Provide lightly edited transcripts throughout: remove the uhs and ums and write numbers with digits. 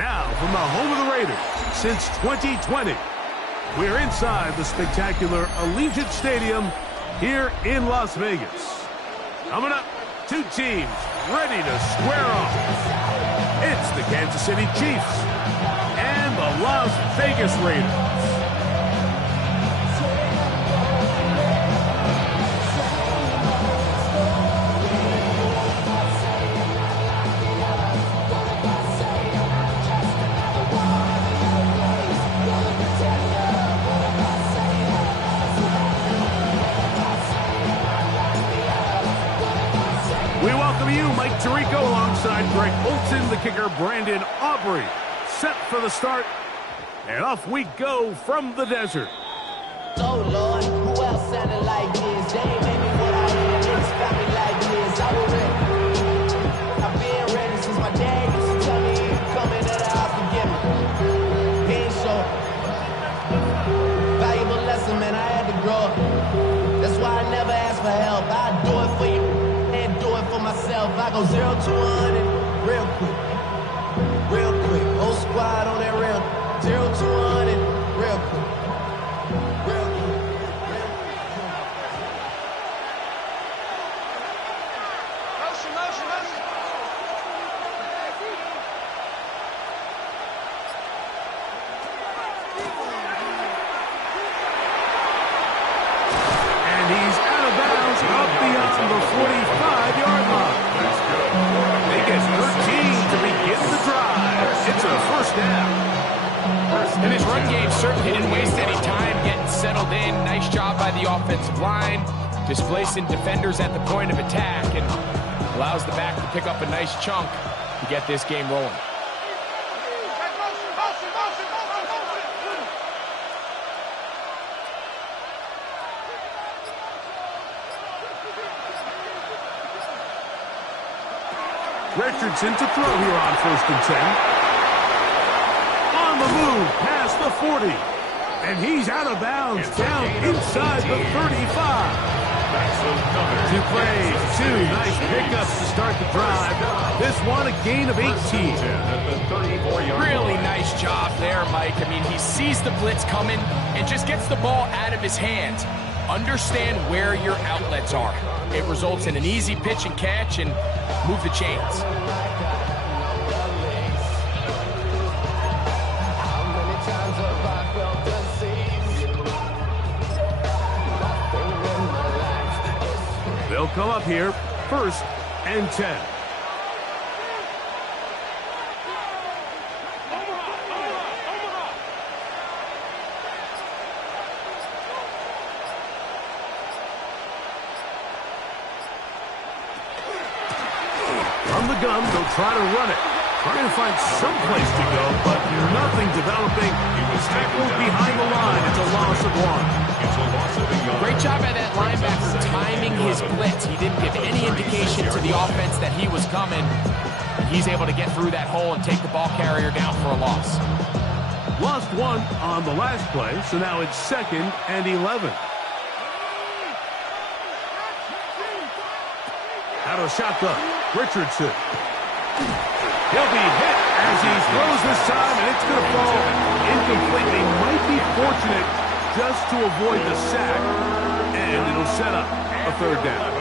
Now, from the home of the Raiders since 2020, we're inside the spectacular Allegiant Stadium here in Las Vegas. Coming up, two teams ready to square off. It's the Kansas City Chiefs and the Las Vegas Raiders. Alongside Greg Olson, the kicker Brandon Aubrey, set for the start, and off we go from the desert. Oh Lord, who else sounded like this? They ain't made me what I am. It's got me like this. I was ready. I've been ready since my dad used to tell me he was coming to the house to get me. He ain't so valuable lesson, man. I had to grow up. That's why I never ask for help. I do it for you. For myself, I go 0 to 100 real quick. Whole squad on that real 0 to 100 real quick. And he's out of bounds up beyond the 45-yard line. They get 13 to begin the drive. It's a first down. And his run game certainly didn't waste any time getting settled in. Nice job by the offensive line, displacing defenders at the point of attack, and allows the back to pick up a nice chunk to get this game rolling. Richardson to throw here on 1st and 10. On the move, past the 40. And he's out of bounds, down inside the 35. 2 plays, 2 nice pickups to start the drive. This one a gain of 18. Really nice job there, Mike. I mean, he sees the blitz coming and just gets the ball out of his hands. Understand where your outlets are. It results in an easy pitch and catch and move the chains. They'll come up here, 1st and 10. From the gun, they'll try to run it. Trying to find some place to go, but nothing developing. He was tackled behind the line. It's a loss of 1. Great job by that linebacker timing his blitz. He didn't give any indication to the offense that he was coming. He's able to get through that hole and take the ball carrier down for a loss. Lost 1 on the last play, so now it's 2nd and 11. Out of shotgun, Richardson. He'll be hit as he throws this time, and it's going to fall incomplete. They might be fortunate just to avoid the sack, and it'll set up a 3rd down.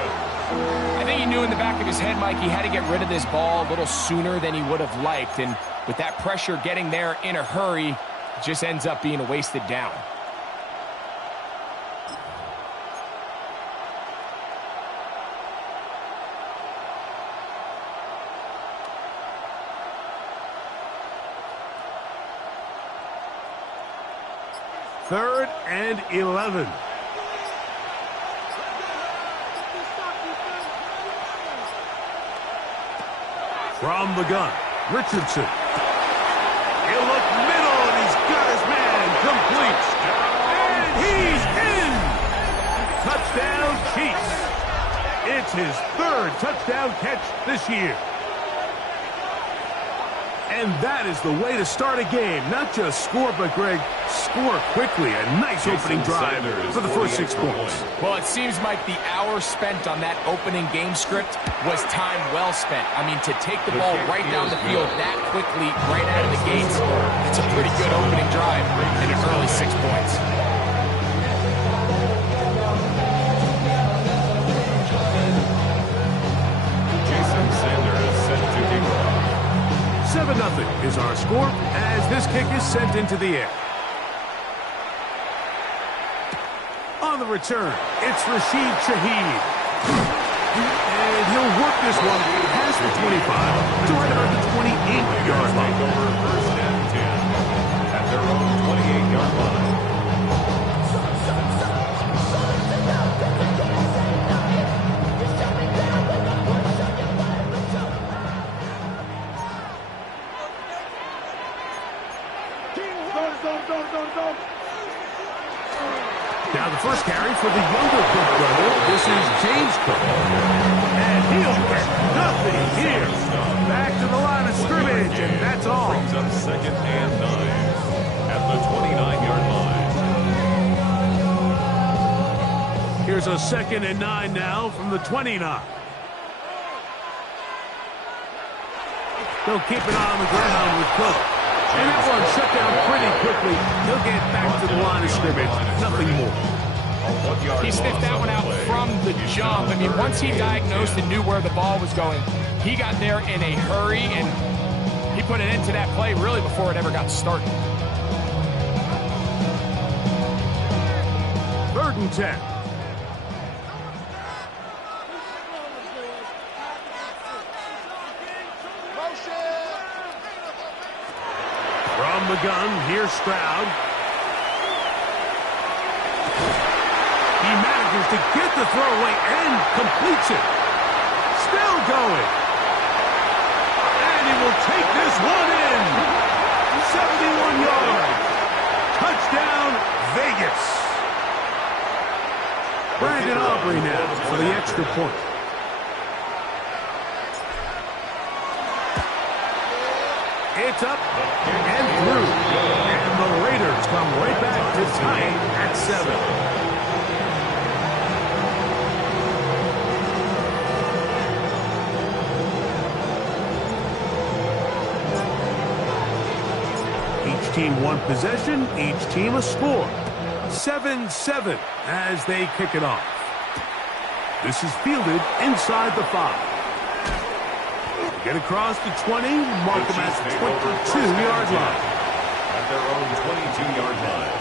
I think he knew in the back of his head, Mike, he had to get rid of this ball a little sooner than he would have liked, and with that pressure getting there in a hurry, it just ends up being a wasted down. Third and 11. From the gun, Richardson. He'll look middle, and he's got his man complete. And he's in! Touchdown, Cheifs. It's his 3rd touchdown catch this year. And that is the way to start a game. Not just score, but, Greg, score quickly. A nice opening drive for the first 6 points. Well, it seems like the hour spent on that opening game script was time well spent. I mean, to take the ball right down the field that quickly, right out of the gates, it's a pretty good opening drive and an early 6 points. 7-0 is our score as this kick is sent into the air. On the return, it's Cheifs. And he'll work this one past the 25 to right about the 28-yard line. Over first and 10 at their own 28-yard line. Now the first carry for the younger Cook brother. This is James Cook. And he'll get nothing here. Back to the line of scrimmage, and that's all. Brings up 2nd and 9 at the 29-yard line. Here's a 2nd and 9 now from the 29. They'll keep it on the ground with Cook. And that one shut down pretty quickly. He'll get back to the line of scrimmage. Nothing more. He sniffed that one out from the jump. I mean, once he diagnosed and knew where the ball was going, he got there in a hurry, and he put an end to that play really before it ever got started. 3rd and 10. From the gun, here's Stroud. He manages to get the throw away and completes it. Still going. And he will take this one in. 71 yards. Touchdown, Vegas. Brandon Aubrey now for the extra point. It's up and through. And the Raiders come right back to tie it at 7. Each team one possession, each team a score. 7-7 as they kick it off. This is fielded inside the 5. Get across the 20, mark them at the 22-yard line. At their own 22-yard line.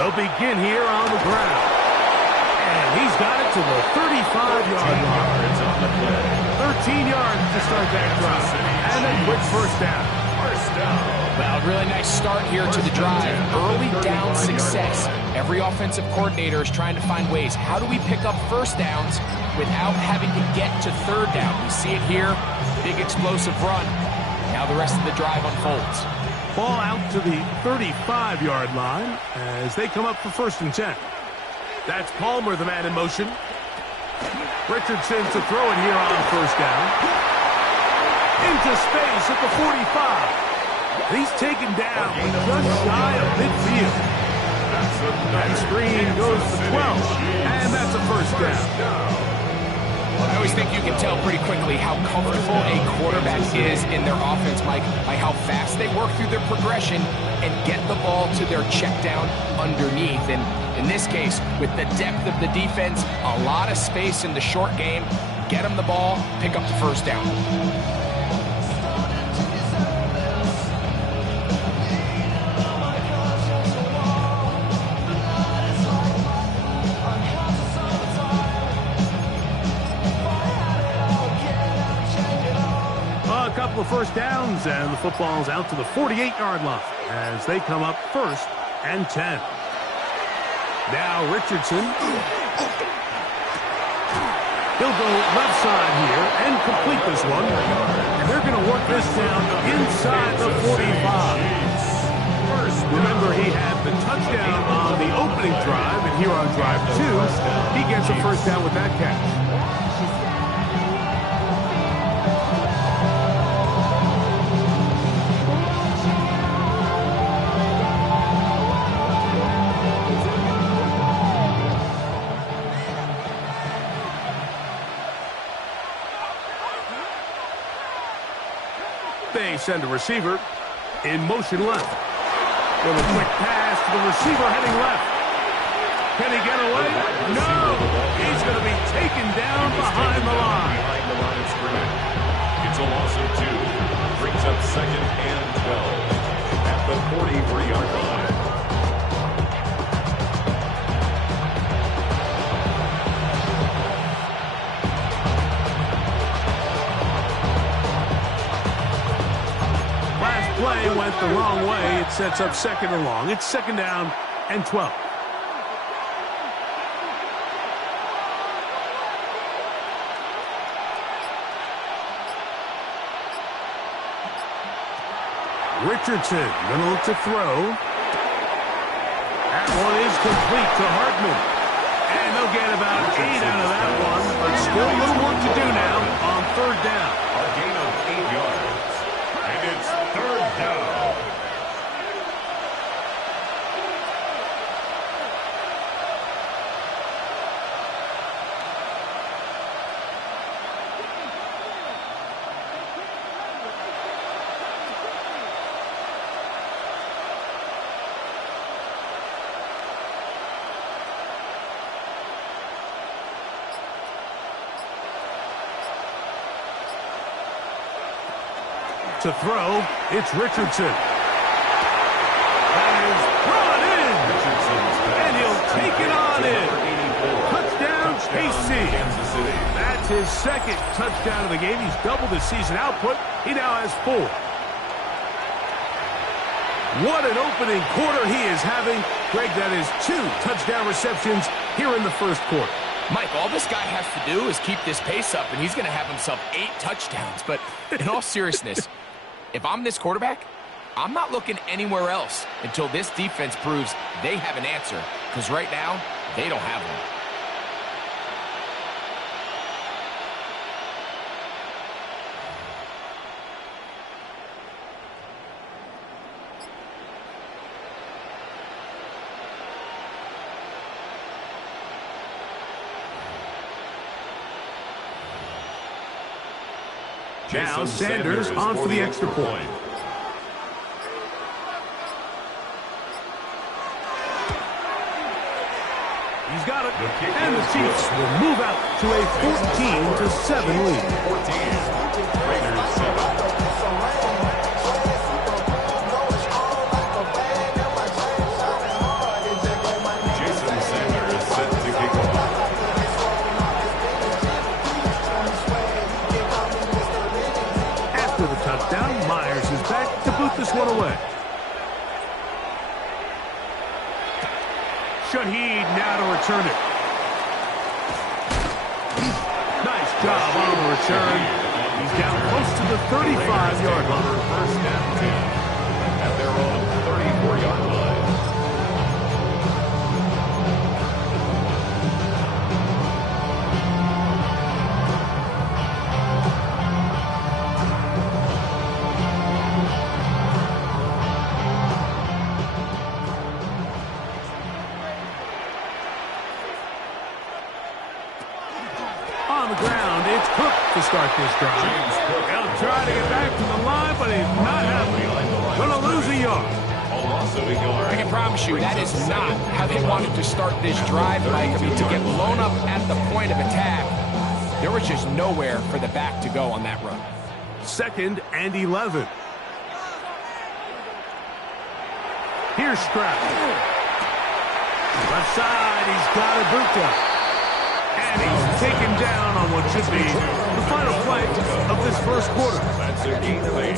They'll begin here on the ground. And he's got it to the 35-yard line. 13 yards to start that drive. And a quick first down. Well, really nice start here to the drive. Early down success. Every offensive coordinator is trying to find ways. How do we pick up first downs without having to get to 3rd down? We see it here. Big explosive run. Now the rest of the drive unfolds. Ball out to the 35-yard line as they come up for 1st and 10. That's Palmer, the man in motion. Richardson to throw it here on 1st down. Into space at the 45. He's taken down just shy of midfield. That screen goes to 12, and that's a 1st down. I always think you can tell pretty quickly how comfortable a quarterback is in their offense, Mike, by how fast they work through their progression and get the ball to their check down underneath. And in this case, with the depth of the defense, a lot of space in the short game, get them the ball, pick up the 1st down. couple of first downs, and the football's out to the 48-yard line as they come up 1st and 10. Now Richardson. He'll go left side here and complete this one. And they're going to work this down inside the 45. Remember, he had the touchdown on the opening drive, and here on drive 2, he gets a first down with that catch. They send a receiver in motion left. With a quick pass to the receiver heading left. Can he get away? No! He's going to be taken down behind the line. It's a loss of 2. Brings up 2nd and 12 at the 43-yard line. Play went the wrong way. It sets up 2nd and long. It's 2nd down and 12. Richardson going to look to throw. That one is complete to Hartman. And they'll get about 8 out of that one, but still a little work to do now on 3rd down. A gain of 8 yards. And it's 3rd down. To throw, it's Richardson. That is brought in. And he'll take it on in. Touchdown, KC. That's his 2nd touchdown of the game. He's doubled his season output. He now has 4. What an opening quarter he is having. Greg, that is 2 touchdown receptions here in the 1st quarter. Mike, all this guy has to do is keep this pace up, and he's going to have himself 8 touchdowns. But in all seriousness, if I'm this quarterback, I'm not looking anywhere else until this defense proves they have an answer. Because right now, they don't have one. Now Sanders on for the extra point. He's got it. And the Chiefs will move out to a 14-7 lead. 14. Raiders 7. This one away. Shaheed now to return it. Nice job on the return. He's down close to the 35-yard line. 1st and 10 at their own 34-yard line. To start this drive. He'll try to get back to the line, but he's not happy. Going to lose a yard. I can promise you that is not how they wanted to start this drive, Mike. I mean, to get blown up at the point of attack, there was just nowhere for the back to go on that run. 2nd and 11. Here's Stroud. Left side, he's got Ibuka. And he's taken down on what should be the final play of this first quarter. That's a gain of 8.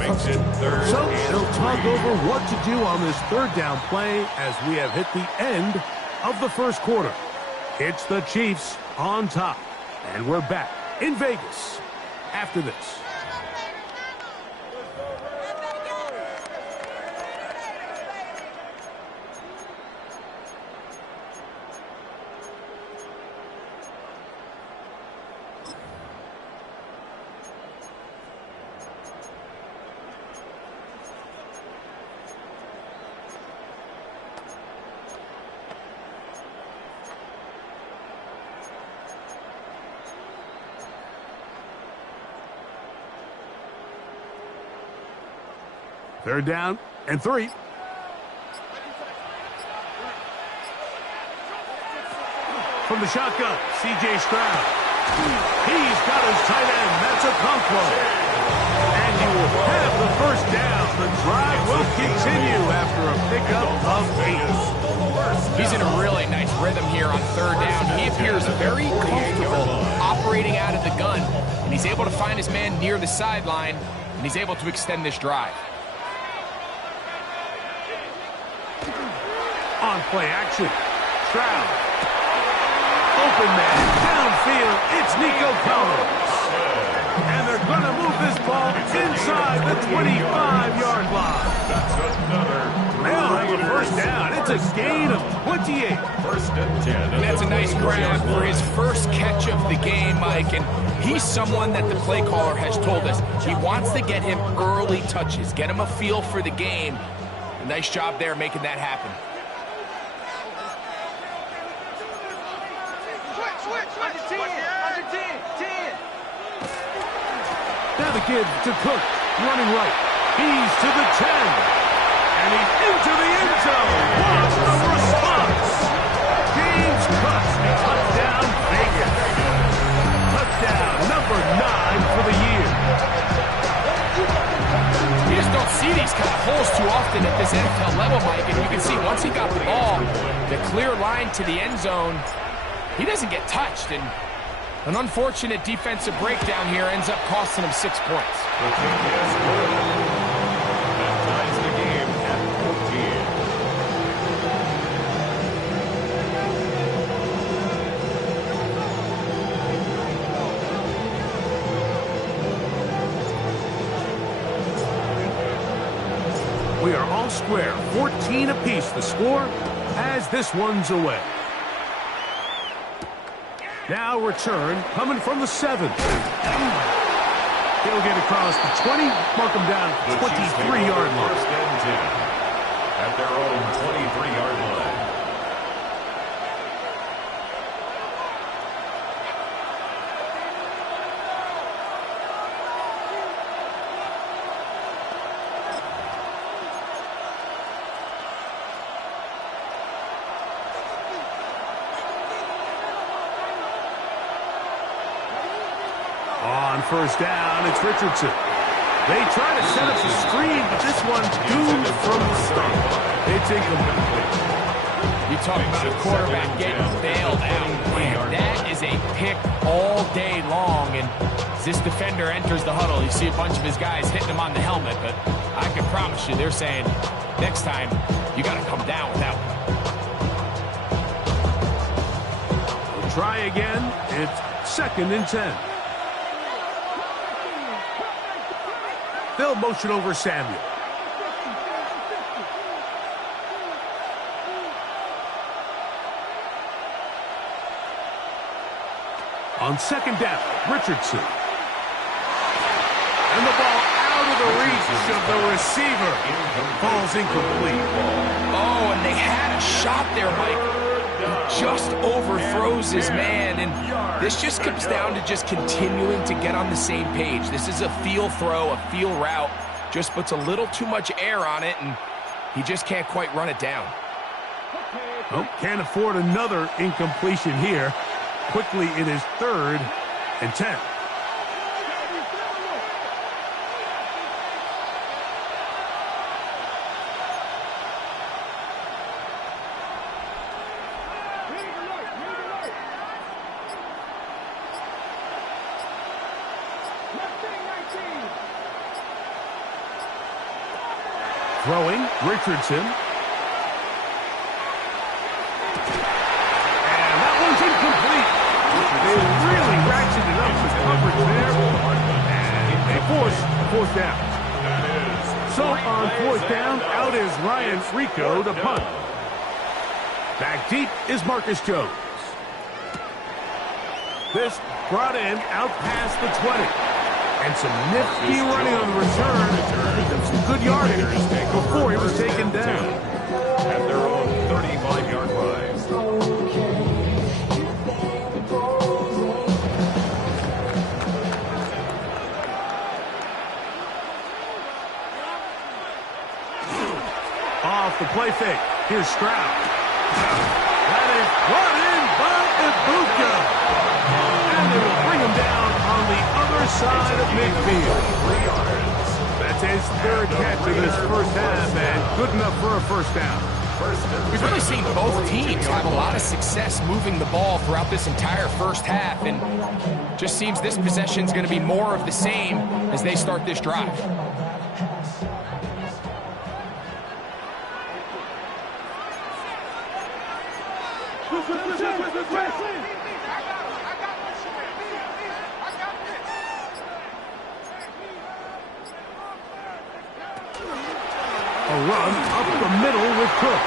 Makes it third So and they'll talk 3. over what to do on this third down play as we have hit the end of the first quarter. It's the Chiefs on top, and we're back in Vegas after this. Third down and 3. From the shotgun, C.J. Stroud. He's got his tight end, Metzoconquo. And he will have the first down. The drive will continue after a pickup of 8. He's in a really nice rhythm here on third down. He appears very comfortable operating out of the gun, and he's able to find his man near the sideline, and he's able to extend this drive. On play action, Stroud. Open man, downfield, it's Nico Collins. And they're going to move this ball inside the 25-yard line. That's another. They'll have a first down. It's a gain of 28. First and 10. And that's a nice grab for his first catch of the game, Mike. And he's someone that the play caller has told us he wants to get him early touches, get him a feel for the game. A nice job there making that happen. Now the kid to Cook, running right. He's to the 10. And he's into the end zone. What a response! James Cook, touchdown Vegas. Touchdown number 9 for the year. You just don't see these kind of holes too often at this NFL level, Mike. And you can see once he got the ball, the clear line to the end zone, he doesn't get touched. And an unfortunate defensive breakdown here ends up costing him 6 points. The kick is good. That ties the game at 14. We are all square, 14 apiece the score as this one's away. Now return coming from the 7. He'll get across the 20, mark him down at the 23-yard line. First and 10 at their own 23-yard line. On first down, it's Richardson. They try to set up the screen, but this one's doomed from the start. It's incomplete. You talk about a quarterback getting bailed out. Man, that is a pick all day long. And as this defender enters the huddle, you see a bunch of his guys hitting him on the helmet. But I can promise you, they're saying, next time, you got to come down with that one. We'll try again. It's 2nd and 10. They'll motion over Samuel. On second down, Richardson. And the ball out of the reach of the receiver. Ball's incomplete. Oh, and they had a shot there, Mike. He just overthrows his man, and this just comes down to just continuing to get on the same page. This is a feel throw, a feel route. Just puts a little too much air on it, and he just can't quite run it down. Oh, can't afford another incompletion here. Quickly it is 3rd and 10. Throwing, Richardson. And that one's incomplete. They really ratcheted up the coverage there. And they force a fourth down. So on fourth down, out is Ryan Rico to punt. Back deep is Marcus Jones. This brought in out past the 20. And some nifty running on the return. And some good yardage before he was taken down. At their own 35-yard line. Off the play fake. Here's Stroud. That is brought in by Ibuka. And they will bring him down on the other side of midfield. That's his third catch of this first half, and good enough for a first down. We've really seen both teams have a lot of success moving the ball throughout this entire first half, and just seems this possession is going to be more of the same as they start this drive. A run up the middle with Cook.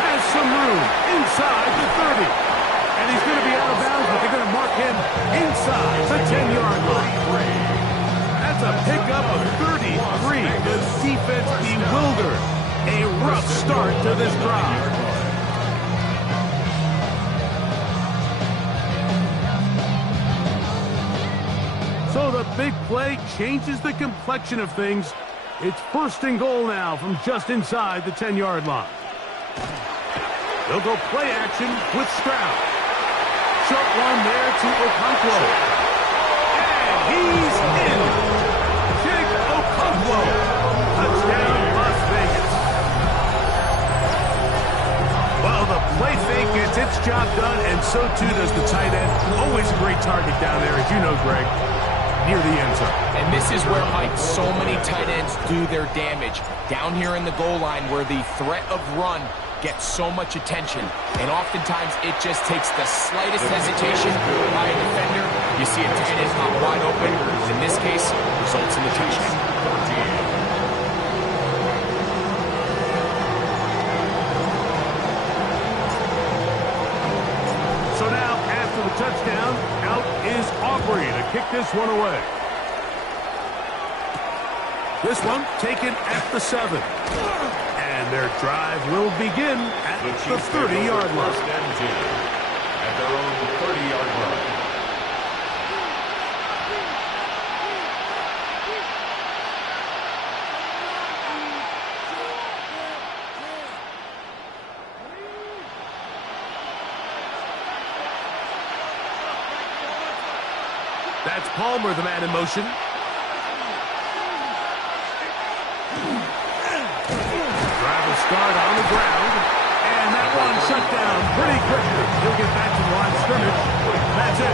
Has some room inside the 30. And he's going to be out of bounds, but they're going to mark him inside the 10-yard line. That's a pickup of 33. The defense bewildered. A rough start to this drive. So the big play changes the complexion of things. It's first and goal now from just inside the 10-yard line. They'll go play action with Stroud. Short one there to Okonkwo. And he's in. Jake Okonkwo. Touchdown, Las Vegas. Well, the play fake gets its job done, and so too does the tight end. Always a great target down there, as you know, Greg, near the end zone. And this is where, Mike, so many tight ends do their damage. Down here in the goal line where the threat of run gets so much attention. And oftentimes it just takes the slightest hesitation by a defender. You see a tight end pop wide open. In this case, results in the touchdown. So now, after the touchdown, out is Aubrey to kick this one away. This one taken at the 7. And their drive will begin at the 30-yard line. First and 10 at their own 30-yard line. That's Palmer, the man in motion. Start on the ground, and that one shut down pretty quickly. He'll get back to the line of scrimmage. That's it.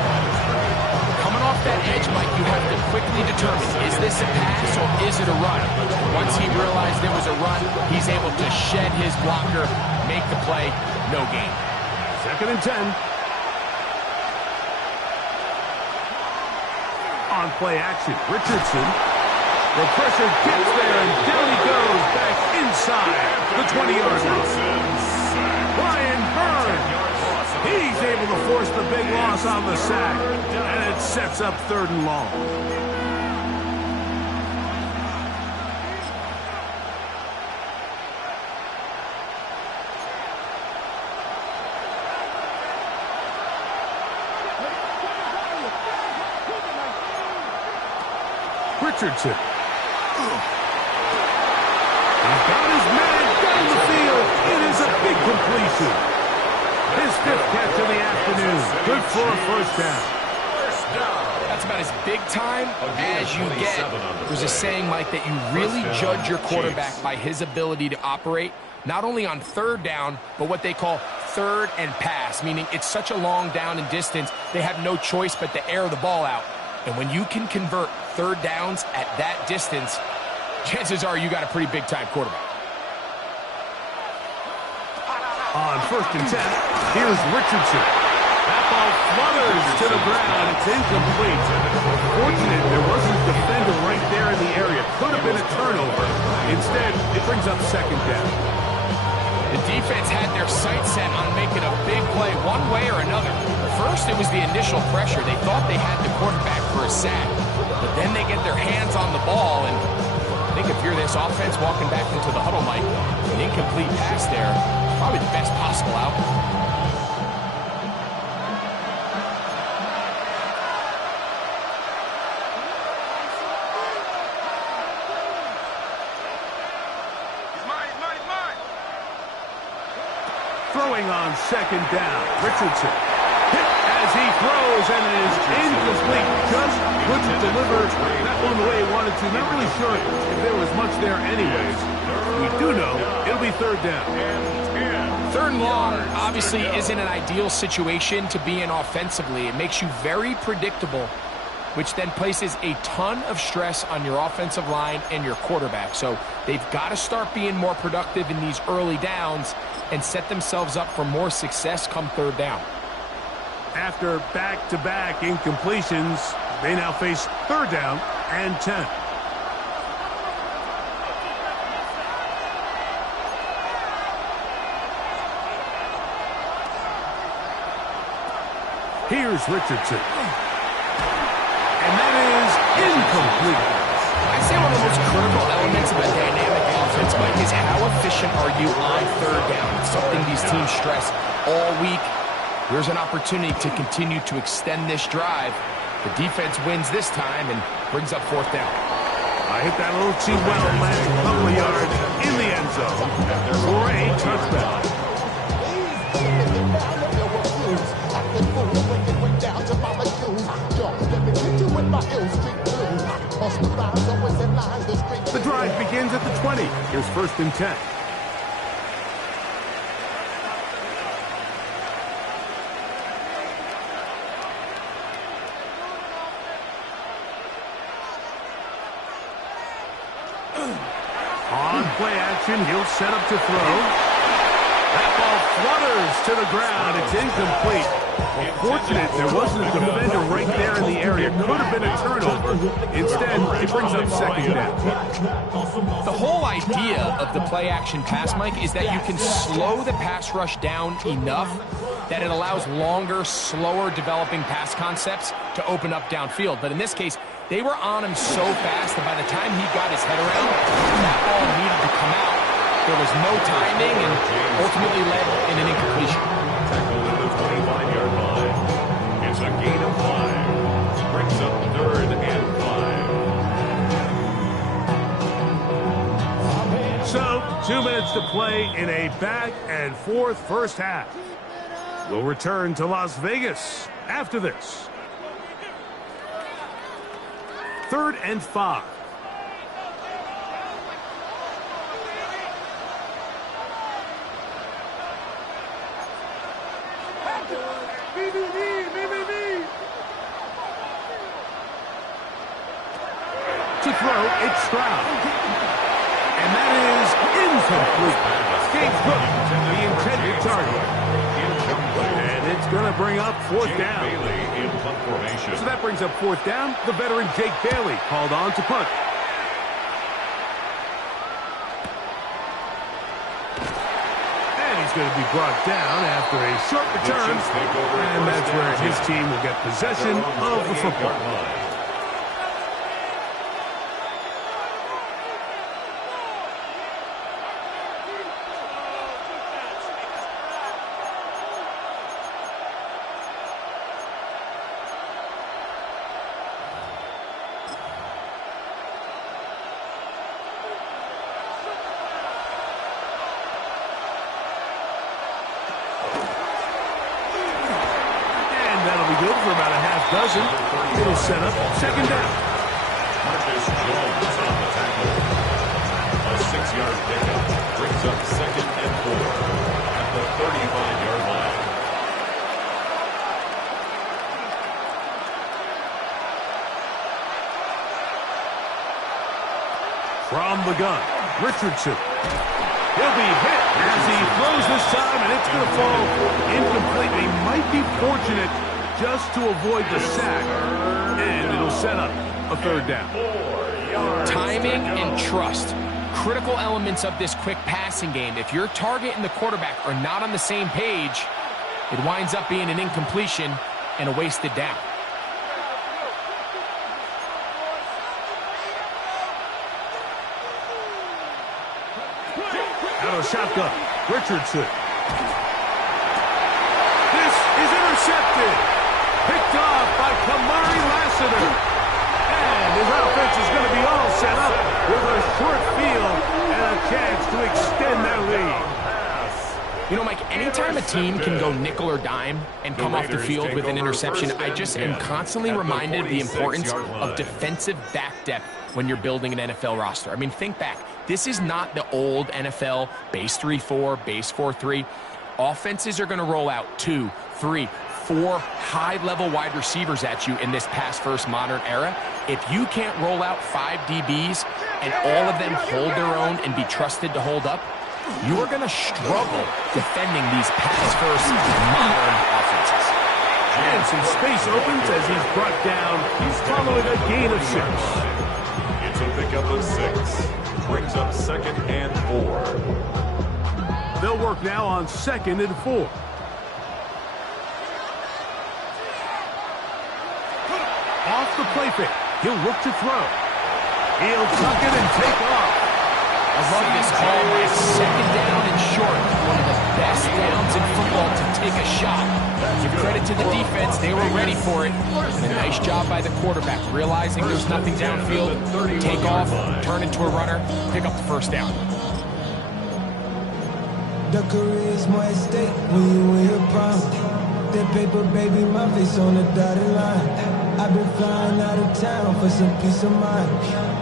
Coming off that edge, Mike, you have to quickly determine, is this a pass or is it a run? Once he realized there was a run, he's able to shed his blocker, make the play, no gain. Second and 10. On play action, Richardson. The pressure gets there, and down he goes back inside the 20-yard line. Brian Burns, he's able to force the big loss on the sack, and it sets up third and long. Richardson. He's got his man down the field. It is a big completion. His 5th catch of the afternoon. Good for a first down. That's about as big time as you get. There's a saying, Mike, that you really judge your quarterback by his ability to operate, not only on third down, but what they call third and pass, meaning it's such a long down and distance, they have no choice but to air the ball out. And when you can convert third downs at that distance, chances are you got a pretty big-time quarterback. On 1st and 10, here's Richardson. That ball flutters to the ground. It's incomplete. Fortunate there wasn't a defender right there in the area. Could have been a turnover. Instead, it brings up 2nd down. The defense had their sights set on making a big play one way or another. First, it was the initial pressure. They thought they had the quarterback for a sack. But then they get their hands on the ball, and I think if you're this offense walking back into the huddle, Mike, an incomplete pass there, probably the best possible outcome. Throwing on 2nd down, Richardson. Hit as he throws, and it is incomplete. Just couldn't deliver that one the way he wanted to. Not really sure if there was much there anyways. We do know it'll be 3rd down. 3rd and long obviously isn't an ideal situation to be in offensively. It makes you very predictable, which then places a ton of stress on your offensive line and your quarterback. So they've got to start being more productive in these early downs and set themselves up for more success come 3rd down. After back-to-back incompletions, they now face 3rd down and 10. Here's Richardson. And that is incomplete. I say one of the most critical elements of a dynamic offense, Mike, is how efficient are you on 3rd down? It's something these teams stress all week. Here's an opportunity to continue to extend this drive. The defense wins this time and brings up 4th down. I hit that a little too well, landing a couple of yards in the end zone for a touchdown. The drive begins at the 20. Here's 1st and 10. On play action, he'll set up to throw. That ball flutters to the ground. It's incomplete. Fortunate there wasn't a defender right there in the area. Could have been a turnover. Instead, it brings up 2nd down. The whole idea of the play action pass, Mike, is that you can slow the pass rush down enough that it allows longer, slower developing pass concepts to open up downfield. But in this case, they were on him so fast that by the time he got his head around, that ball needed to come out. There was no timing and ultimately led in an incompletion. Tackled at the 25-yard line. It's a gain of 5. Brings up 3rd and 5. So, 2 minutes to play in a back-and-forth first half. We'll return to Las Vegas after this. 3rd and 5. To throw, it's Stroud. And that is incomplete. James Cook, the intended target. And it's going to bring up 4th down. So that brings up 4th down. The veteran Jake Bailey called on to punt. And he's going to be brought down after a short return. And that's where his team will get possession of the football. Good for about a half dozen. It'll set up 2nd down. Marcus Jones on the tackle. A 6-yard pickup brings up 2nd and 4 at the 35-yard line. From the gun, Richardson. He'll be hit as he throws this time, and it's going to fall incomplete. He might be fortunate just to avoid the sack, and it'll set up a third down. Timing and trust. Critical elements of this quick passing game. If your target and the quarterback are not on the same page, it winds up being an incompletion and a wasted down. Out of shotgun, Richardson. This is intercepted. Picked off by Kamari Lassiter. And his offense is going to be all set up with a short field and a chance to extend their lead. You know, Mike, anytime a team can go nickel or dime and come off the field with an interception, I just am constantly reminded of the importance of defensive back depth when you're building an NFL roster. I mean, think back. This is not the old NFL base 3-4, base 4-3. Offenses are going to roll out 2, 3, 4 high-level wide receivers at you in this pass-first modern era. If you can't roll out 5 DBs and all of them hold their own and be trusted to hold up, you are going to struggle defending these pass-first modern offenses. And some space opens as he's brought down. He's following a gain of 6. It's a pickup of 6. Brings up 2nd and 4. They'll work now on 2nd and 4. Off the play fake. He'll look to throw. He'll tuck it and take off. I love this call, Mike. 2nd down and short. One of the best downs in football to take a shot. Give credit to the defense. They were ready for it. And a nice job by the quarterback, realizing there's nothing downfield. Take off, turn into a runner, pick up the first down. The career's more at stake when you win your prime. That paper, baby, my face on the dotted line. I've been flying out of town for some peace of mind.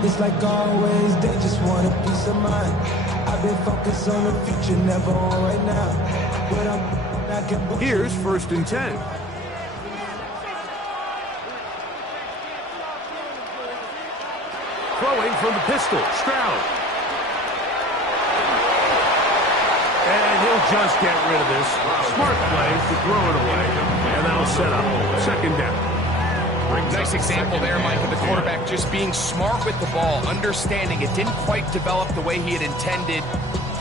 It's like always, they just want a piece of mind. I've been focused on the future, never on right now. But I'm back at Here's 1st and 10. Throwing from the pistol, Stroud. And he'll just get rid of this. Smart play to throw it away. And that'll set up 2nd down. Nice example there, Mike, of the quarterback just being smart with the ball, understanding it didn't quite develop the way he had intended.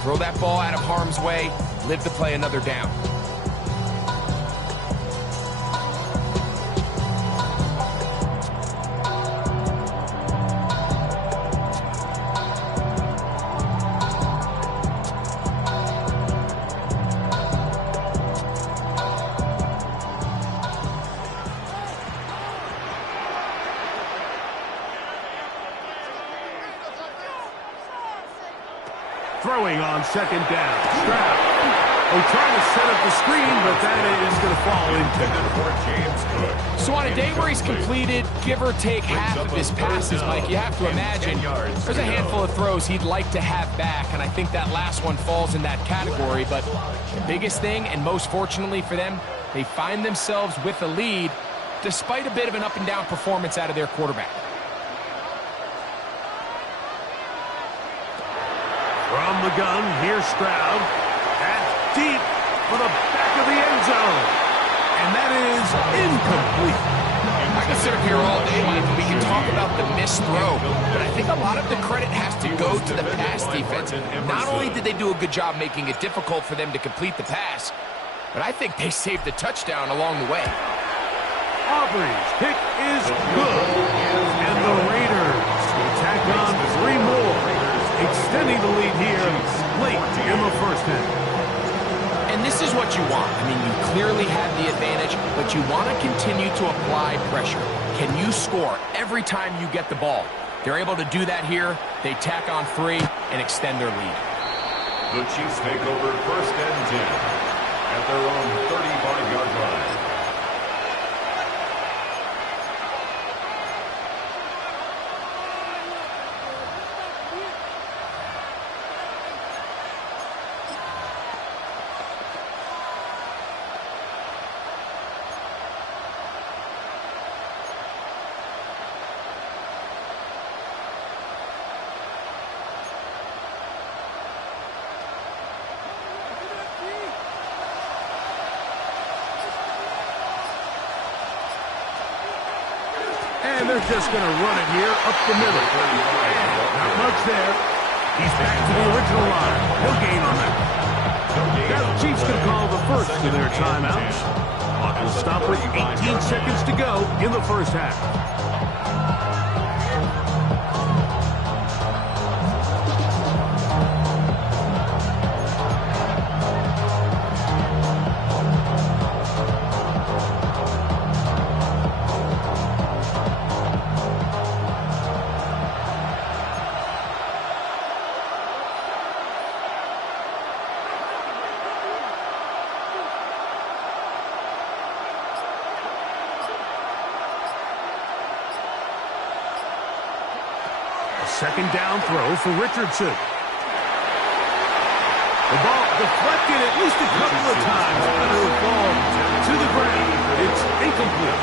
Throw that ball out of harm's way, live to play another down. Throwing on 2nd down. Stroud. They're trying to set up the screen, but that is going to fall into. So on a day where he's completed, give or take half of his passes, Mike, you have to imagine there's a handful of throws he'd like to have back, and I think that last one falls in that category. But the biggest thing, and most fortunately for them, they find themselves with a lead despite a bit of an up-and-down performance out of their quarterback. From the gun, here's Stroud. That's deep for the back of the end zone. And that is incomplete. I can sit up here all day, Mike, and we can talk about the missed throw, but I think a lot of the credit has to go to the pass defense. Not only did they do a good job making it difficult for them to complete the pass, but I think they saved the touchdown along the way. Aubrey's pick is good. And the Raiders will tack on 3 more, extending the lead here late in the 1st half. And this is what you want. I mean, you clearly have the advantage, but you want to continue to apply pressure. Can you score every time you get the ball? They're able to do that here. They tack on 3 and extend their lead. The Chiefs take over 1st and 10 at their own 35-yard line. And they're just going to run it here up the middle. Not much there. He's back to the original line. No gain on that. Now the Chiefs can call the first of their timeouts. Clock will stop with 18 seconds to go in the first half. Second down throw for Richardson. The ball deflected at least a couple of times. It'll fall to the ground. It's incomplete.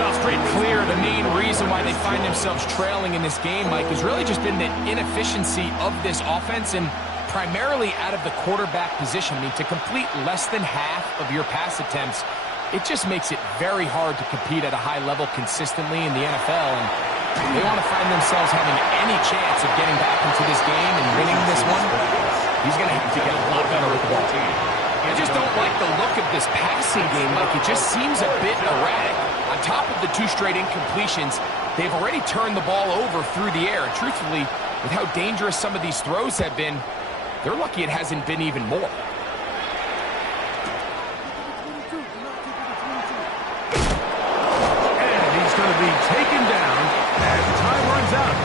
Well, it's pretty clear the main reason why they find themselves trailing in this game, Mike, has really just been the inefficiency of this offense and primarily out of the quarterback position. I mean, to complete less than half of your pass attempts, it just makes it very hard to compete at a high level consistently in the NFL. And they want to find themselves having any chance of getting back into this game and winning this one. He's going to have to get a lot better with the ball. I just don't like the look of this passing game. Like, it just seems a bit erratic. On top of the 2 straight incompletions, they've already turned the ball over through the air. And truthfully, with how dangerous some of these throws have been, they're lucky it hasn't been even more. And he's going to be taken down as time runs out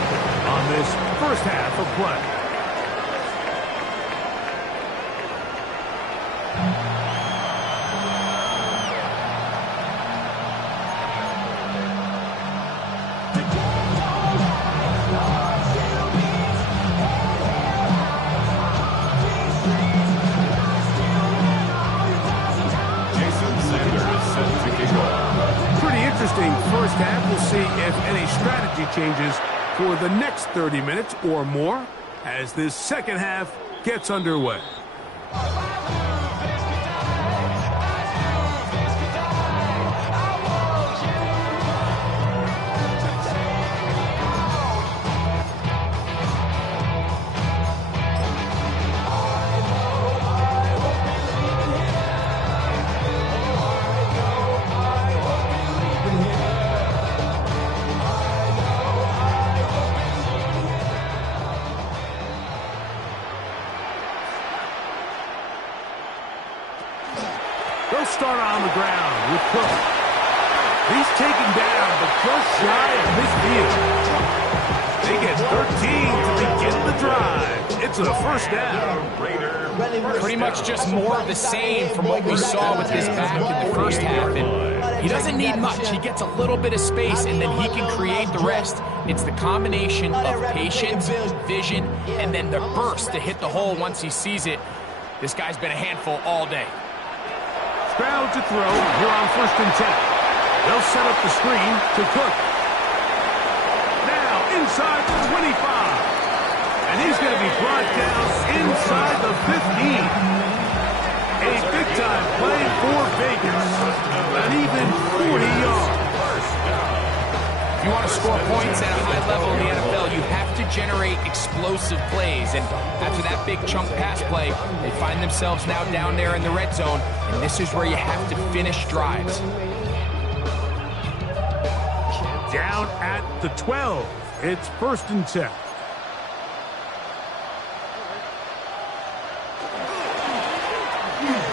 on this first half of play. First half, we'll see if any strategy changes for the next 30 minutes or more as this second half gets underway. They'll start on the ground with Cook. He's taken down, but just shy of midfield. They get 13 to begin the drive. It's a first down. Pretty much just more of the same from what we saw with this back in the first half. And he doesn't need much. He gets a little bit of space, and then he can create the rest. It's the combination of patience, vision, and then the burst to hit the hole once he sees it. This guy's been a handful all day. Crowd to throw here on 1st and 10. They'll set up the screen to Cook. Now inside the 25. And he's going to be brought down inside the 15. A big-time play for Vegas. An even 40 yards. If you want to score points at a high level in the NFL, you have to generate explosive plays. And after that big chunk pass play, they find themselves now down there in the red zone. And this is where you have to finish drives. Down at the 12. It's 1st and 10.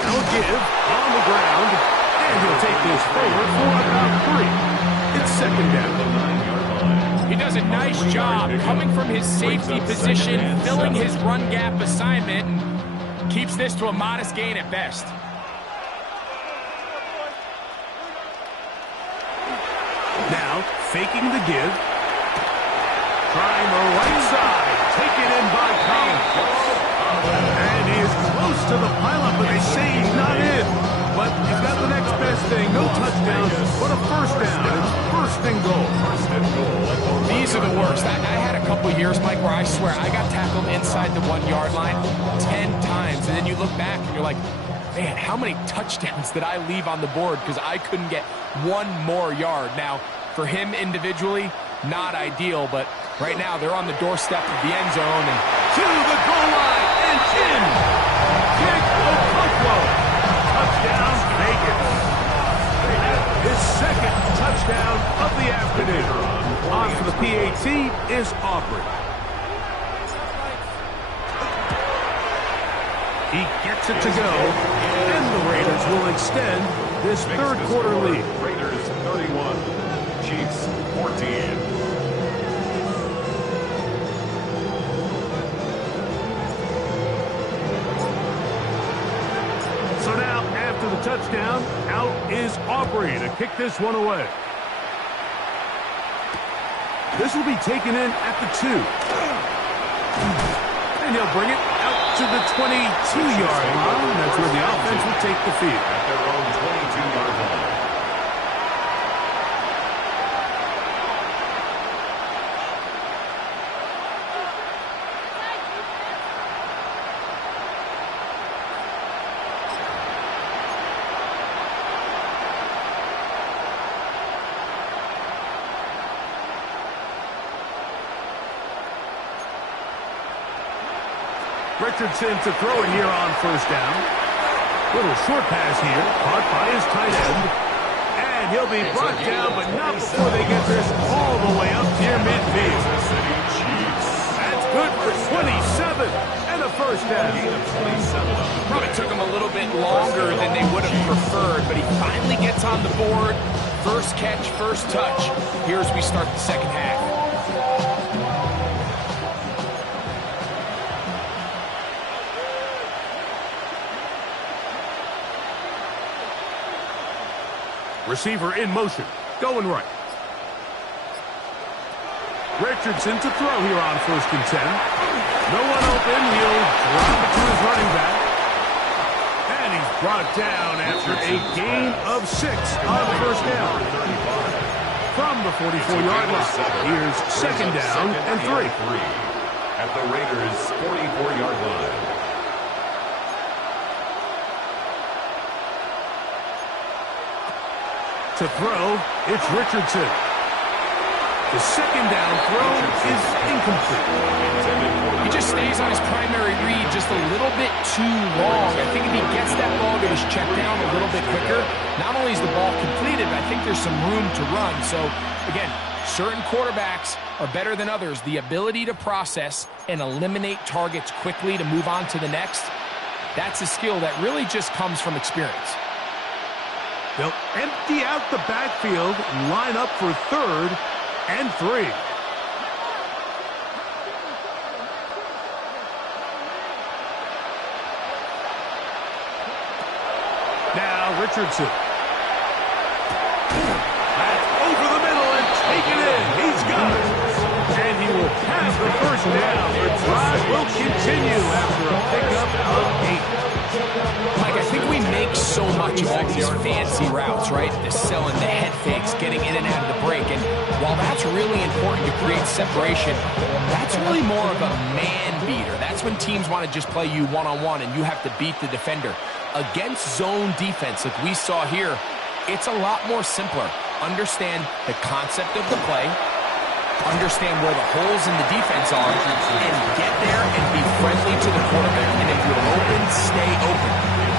Now a give on the ground. And he'll take this forward for about 3. It's 2nd down. He does a nice job coming from his safety position, filling his run gap assignment, and keeps this to a modest gain at best. Now, faking the give. Trying the right side. Taken in by Collins. And he is close to the pileup, but they say he's not in. But he's got the next best thing. No touchdown, but a first down. It's 1st and goal. These are the worst. I had a couple years, Mike, where I swear I got tackled inside the 1-yard line 10 times. And then you look back and you're like, man, how many touchdowns did I leave on the board because I couldn't get one more yard? Now, For him individually, not ideal, but right now they're on the doorstep of the end zone. And to the goal line and in. Kick Okonkwo. Touchdown, Vegas. His second touchdown of the afternoon. On for the PAT is Aubrey. He gets it to go, and the Raiders will extend this third quarter lead. Raiders 31, Chiefs 14. So now, after the touchdown, out is Aubrey to kick this one away. This will be taken in at the 2. And he'll bring it out to the 22-yard line. That's where the offense will take the field. At their own 22-yard line. Richardson to throw it here on first down. Little short pass here, caught by his tight end. And he'll be brought down, but not before they get this all the way up near midfield. That's good for 27 and a first down. probably took him a little bit longer than they would have preferred, but he finally gets on the board. First catch, first touch. Here as we start the second half. Receiver in motion, going right. Richardson to throw here on first and 10. No one open. He'll drop it to his running back. And he's brought down after a gain of 6 on first down. From the 44-yard line, here's second down and 3. At the Raiders' 44-yard line. To throw, it's Richardson. The second down throw is incomplete. He just stays on his primary read just a little bit too long. I think if he gets that ball to his check down a little bit quicker, not only is the ball completed, but I think there's some room to run. So, again, certain quarterbacks are better than others. The ability to process and eliminate targets quickly to move on to the next, that's a skill that really just comes from experience. They'll empty out the backfield, line up for third and 3. Now Richardson. That's over the middle and taken in. He's got it. And he will have the first down. The drive will continue after a pickup of 8. Mike, I think we make so much of all these fancy routes, right? The selling, the head fakes, getting in and out of the break. And while that's really important to create separation, that's really more of a man beater. That's when teams want to just play you one-on-one and you have to beat the defender. Against zone defense, like we saw here, it's a lot more simpler. Understand the concept of the play, understand where the holes in the defense are, and get there and be friendly to the quarterback. And if you're open, stay open.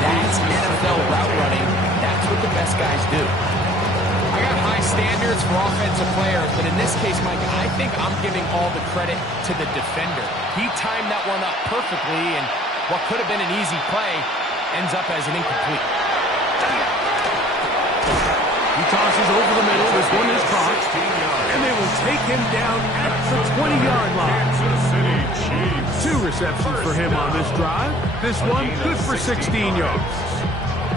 That's NFL route running. That's what the best guys do. I got high standards for offensive players, but in this case, Mike, I think I'm giving all the credit to the defender. He timed that one up perfectly, and what could have been an easy play ends up as an incomplete. He tosses over the middle. This one is caught. And they will take him down at the 20-yard line. 2 receptions for him on this drive. This one good for 16 yards.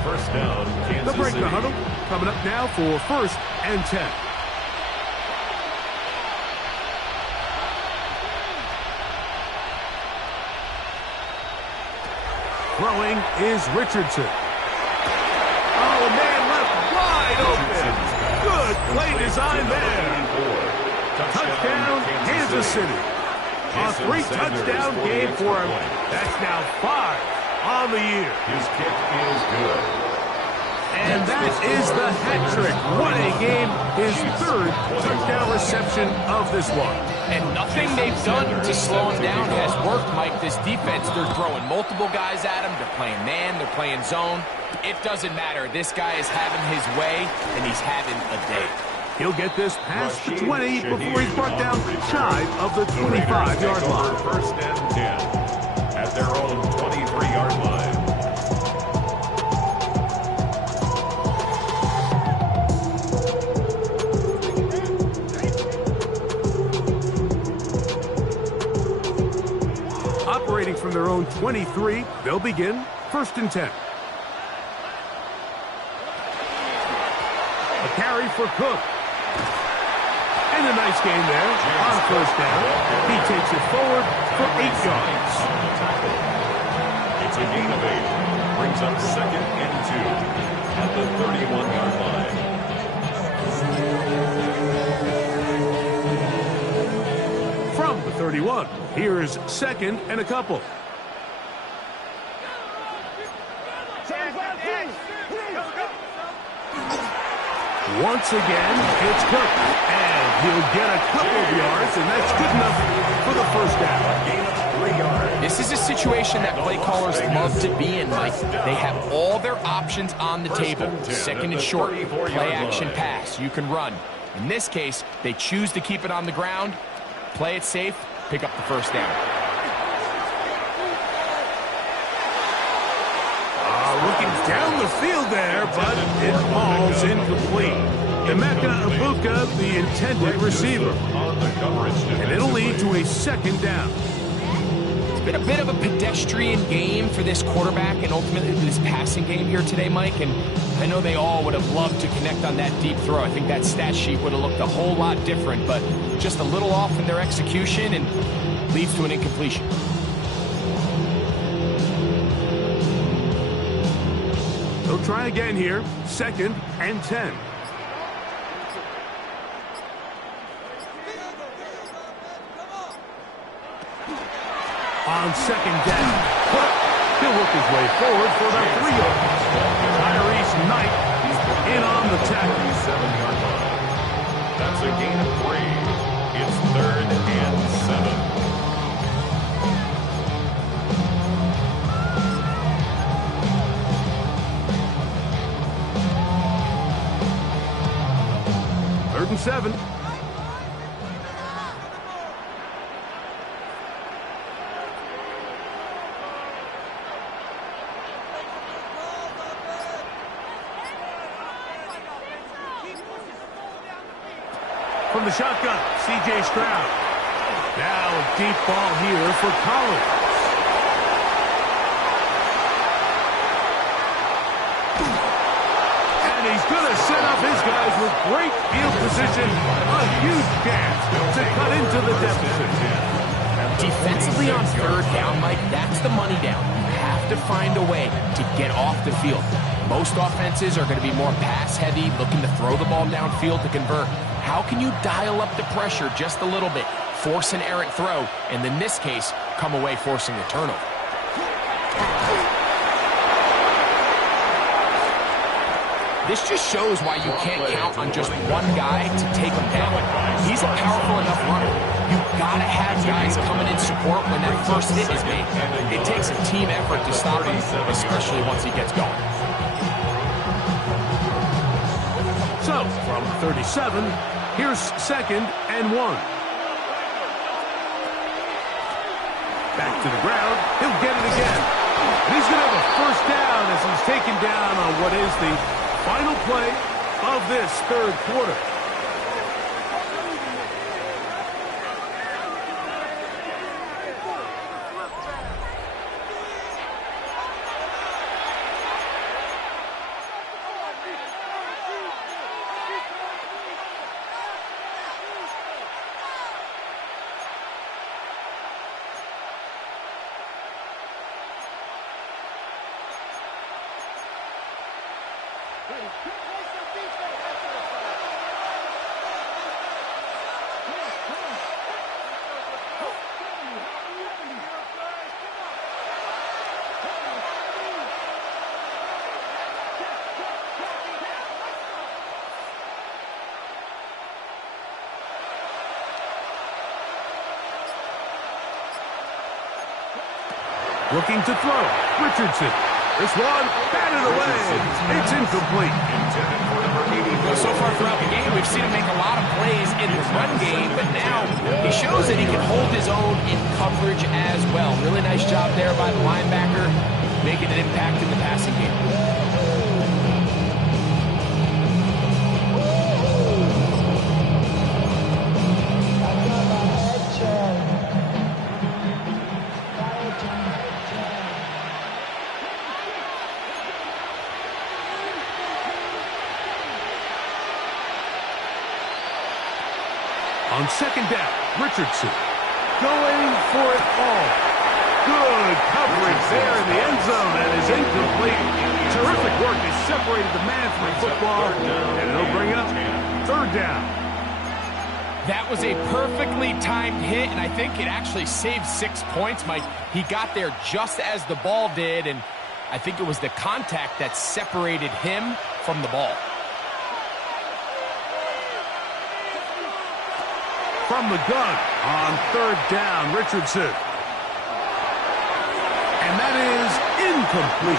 First down, Kansas The break City. the huddle coming up now for first and 10. Throwing is Richardson. Oh, man left wide open. Good play design there. Touchdown, Kansas City. A 3-touchdown game for him. That's now 5 on the year. His kick is good. And that is the hat trick. What a game. His third touchdown reception of this one. And nothing they've done to slow him down has worked, Mike. This defense, they're throwing multiple guys at him. They're playing man, they're playing zone. It doesn't matter. This guy is having his way, and he's having a day. He'll get this past the 20 before he's brought down shy of the 25-yard line. First and 10 at their own 23-yard line. Operating from their own 23, they'll begin first and 10. A carry for Cook. And a nice game there on first down. He takes it forward for 8 yards. It's a gain of 8. Brings up second and 2 at the 31-yard line. From the 31, here's second and a couple. Once again, it's Cook. And he'll get a couple of yards, and that's good enough for the first down. Gain of 3 yards. This is a situation that play callers love to be in, Mike. They have all their options on the table. Second and short, play action pass. You can run. In this case, they choose to keep it on the ground, play it safe, pick up the first down. Looking down the field there, but it falls incomplete. Emeka Ibuka, the intended receiver. And it'll lead to a second down. It's been a bit of a pedestrian game for this quarterback and ultimately this passing game here today, Mike. And I know they all would have loved to connect on that deep throw. I think that stat sheet would have looked a whole lot different, but just a little off in their execution and leads to an incompletion. They'll try again here, second and 10. On second down, he'll work his way forward for about 3 yards. Tyrese Knight in on the tackle. 7-yard line. That's a gain of 3. It's third and 7. Third and 7. From the shotgun, C.J. Stroud. Now a deep ball here for Collins. And he's going to set up his guys with great field position. A huge chance to cut into the deficit. Defensively on third down, Mike, that's the money down. You have to find a way to get off the field. Most offenses are going to be more pass-heavy, looking to throw the ball downfield to convert. How can you dial up the pressure just a little bit, force an errant throw, and in this case, come away forcing the turnover? This just shows why you can't count on just one guy to take him down. He's a powerful enough runner. You've got to have guys coming in support when that first hit is made. It takes a team effort to stop him, especially once he gets going. So, from 37, here's second and 1. Back to the ground. He'll get it again. And he's going to have a first down as he's taken down on what is the final play of this third quarter. Looking to throw. Richardson. This one batted away. It's incomplete. Well, so far throughout the game, we've seen him make a lot of plays in the run game, but now he shows that he can hold his own in coverage as well. Really nice job there by the linebacker, making an impact in the passing game. On second down, Richardson going for it all. Good coverage there in the end zone, and is incomplete. Terrific work. They separated the man from the football, and it'll bring up third down. That was a perfectly timed hit, and I think it actually saved 6 points, Mike. He got there just as the ball did, and I think it was the contact that separated him from the ball. From the gun on third down, Richardson. And that is incomplete.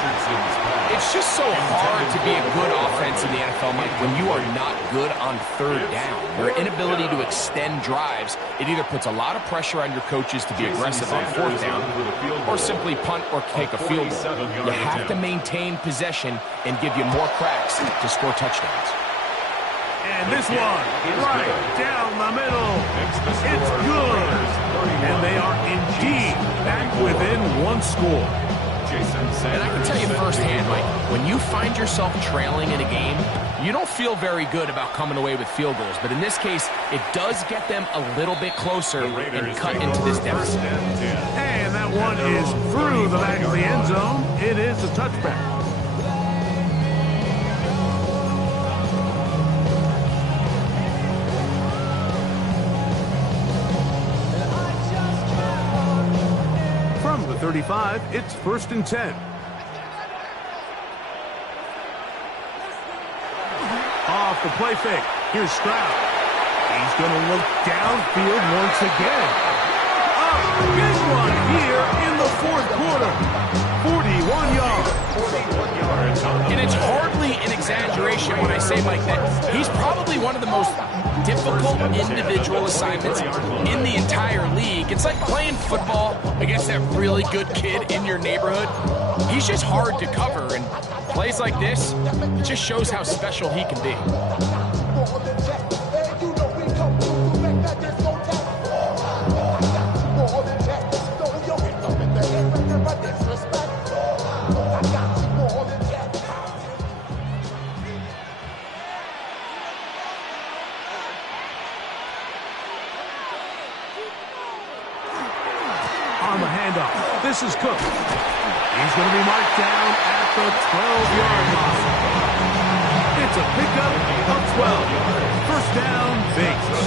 It's just so hard to be a good offense in the NFL, Mike, when you are not good on third down. Your inability to extend drives, it either puts a lot of pressure on your coaches to be aggressive on fourth down or simply punt or take a field goal. You have to maintain possession and give you more cracks to score touchdowns. And this one, right down the middle. It's good. And they are indeed back within one score. And I can tell you firsthand, Mike, when you find yourself trailing in a game, you don't feel very good about coming away with field goals. But in this case, it does get them a little bit closer and cut into this deficit. And that one is through the back of the end zone. It is a touchback. From the 35, it's 1st and 10. Off the play fake. Here's Stroud. He's going to look downfield once again. A big one here in the fourth quarter. 41 yards. And it's hardly an exaggeration when I say, Mike, that he's probably one of the most difficult individual assignments in the entire league. It's like playing football against that really good kid in your neighborhood. He's just hard to cover, and plays like this, it just shows how special he can be. On the handoff, this is Cook. He's going to be marked down at the 12-yard line. It's a pickup of 12. First down, Vegas.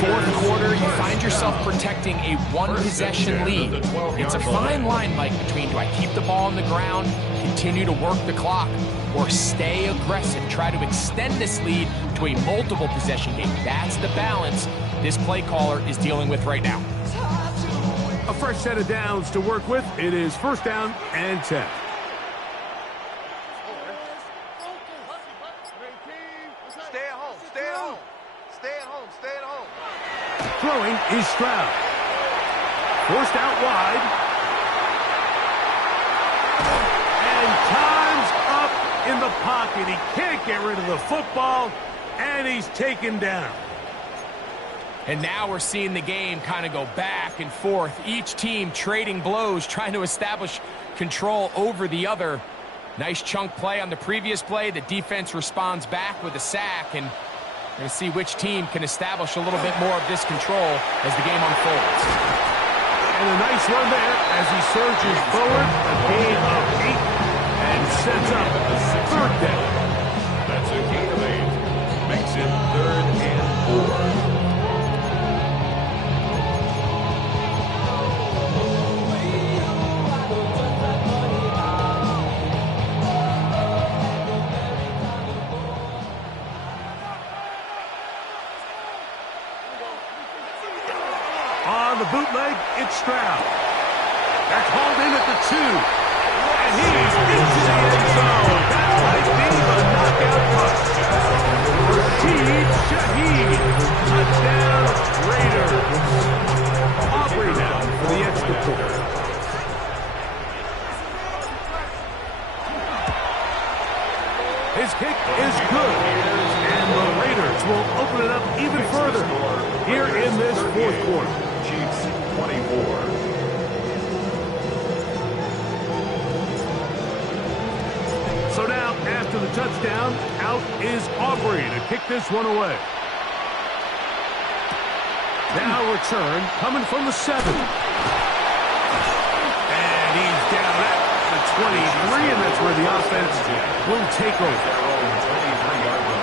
Fourth quarter, you find yourself protecting a one-possession lead. It's a fine line, Mike, between do I keep the ball on the ground, continue to work the clock, or stay aggressive, try to extend this lead to a multiple possession game. That's the balance this play caller is dealing with right now. A fresh set of downs to work with. It is 1st down and 10. Stay at home. Stay at home. Stay at home. Stay at home. Throwing is Stroud. Forced out wide. And time's up in the pocket. He can't get rid of the football, and he's taken down. And now we're seeing the game kind of go back and forth. Each team trading blows, trying to establish control over the other. Nice chunk play on the previous play. The defense responds back with a sack, and we're going to see which team can establish a little bit more of this control as the game unfolds. And a nice run there as he surges forward. A gain of 8 and sets up third down. That's a gain of 8. Makes it 3rd and 4. On the bootleg, it's Stroud. They're called in at the 2. And he's into the end zone. That might be the knockout punch. Cheifs, touchdown Raiders. Aubrey now for the extra point. His kick is good. And the Raiders will open it up even further here in this fourth quarter. Chiefs 24. So now, after the touchdown, out is Aubrey to kick this one away. Now return coming from the 7. And he's down at the 23, and that's where the offense will take over. 23-yard run.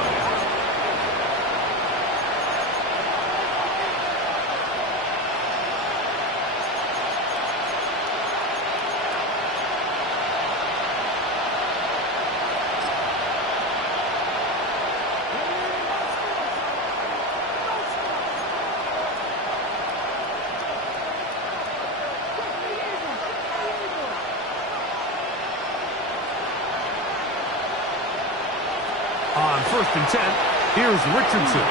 On 1st and 10, here's Richardson.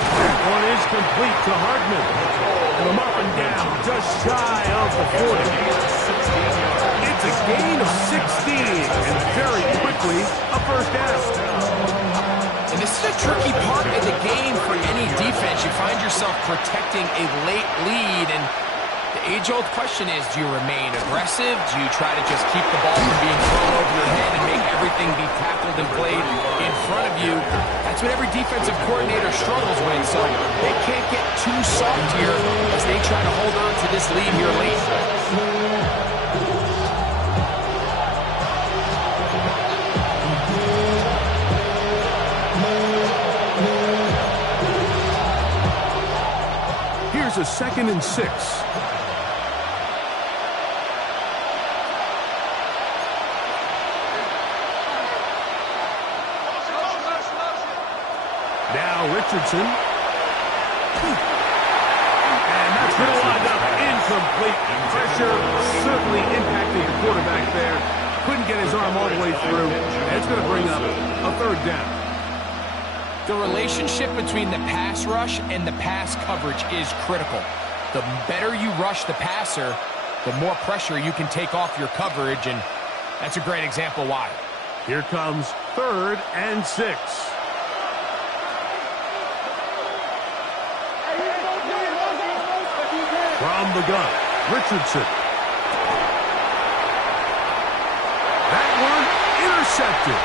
That one is complete to Hardman. And I'm up and down, just shy of the 40. It's a gain of 16, and very quickly a first down. And this is a tricky part of the game for any defense. You find yourself protecting a late lead, and the age-old question is, do you remain aggressive? Do you try to just keep the ball from being thrown over your head and make everything be tackled and played in front of you? That's what every defensive coordinator struggles with, so they can't get too soft here as they try to hold on to this lead here late. Here's a 2nd and 6. Now Richardson. And that's going to wind up incomplete. Pressure certainly impacted the quarterback there. Couldn't get his arm all the way through. And it's going to bring up a 3rd down. The relationship between the pass rush and the pass coverage is critical. The better you rush the passer, the more pressure you can take off your coverage, and that's a great example why. Here comes 3rd and 6. From the gun, Richardson. That one intercepted.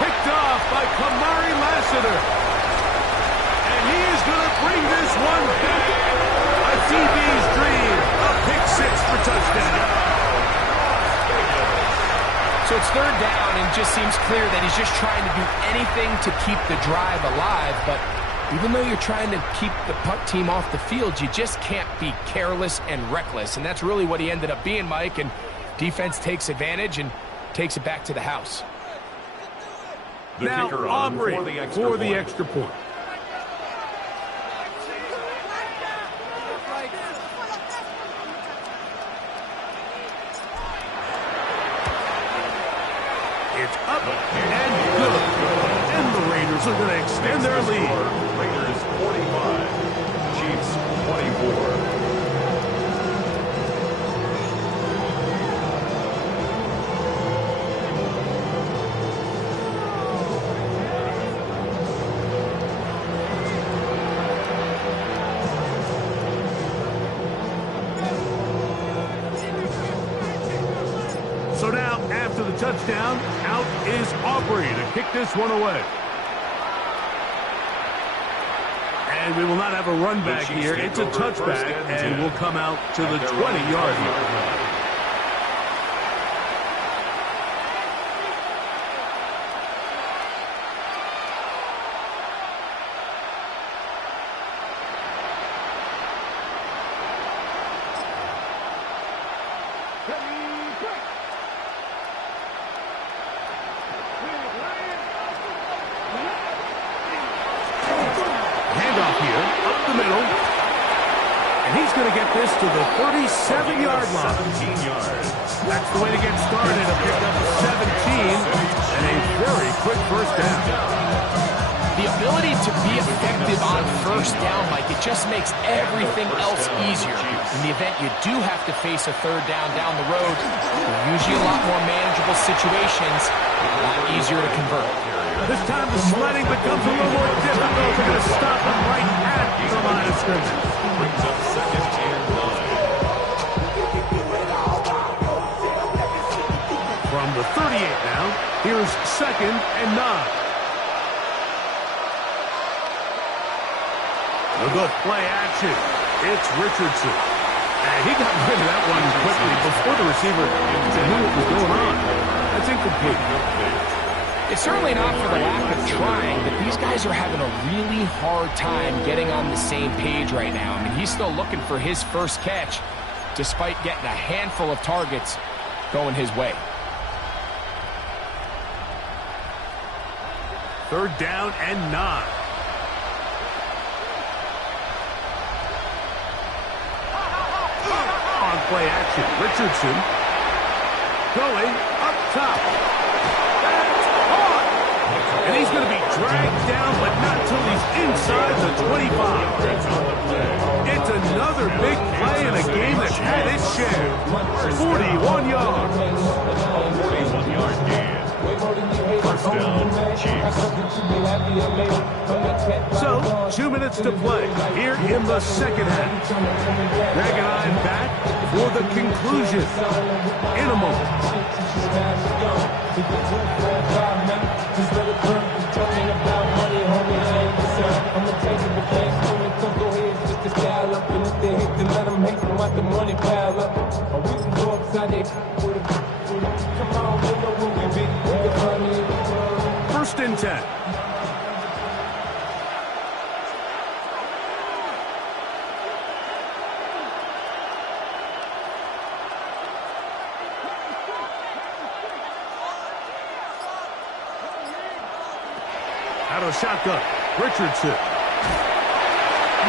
Picked off by Kamari Lassiter. And he is going to bring this one back. A DB's dream. A pick 6 for touchdown. So it's 3rd down, and it just seems clear that he's just trying to do anything to keep the drive alive, but even though you're trying to keep the punt team off the field, you just can't be careless and reckless. And that's really what he ended up being, Mike. And defense takes advantage and takes it back to the house. The now kicker on Aubrey for the extra point. It's up and good. And the Raiders are going to extend their lead. Raiders 45, Chiefs 24. So now, after the touchdown, out is Aubrey to kick this one away. And we will not have a run back here. It's a touchback, and we'll come out to the 20-yard line. And he's going to get this to the 37-yard line. 17 yards. That's the way to get started. A pickup of 17 and a very quick first down. The ability to be effective on first down, Mike, it just makes everything else easier. In the event you do have to face a third down the road, they're usually a lot more manageable situations, a lot easier to convert. This time the sledding becomes a little more difficult. They're going to stop him right at the line of scrimmage. Brings up second and 9. From the 38 now, here's second and 9. They'll go play action. It's Richardson. And he got rid of that one quickly before the receiver knew what was going on. That's incomplete. It's certainly not for the lack of trying, but these guys are having a really hard time getting on the same page right now. I mean, he's still looking for his first catch, despite getting a handful of targets going his way. Third down and 9. On play action, Richardson going up top. That's caught. And he's going to be dragged down, but not till he's inside the 25. It's another big play in a game that's had its share. 41 yards. 41-yard gain. First down, Cheifs. So, 2 minutes to play here in the second half. Greg and I back for the conclusion in a moment. First and 10. Out of the shotgun, Richardson.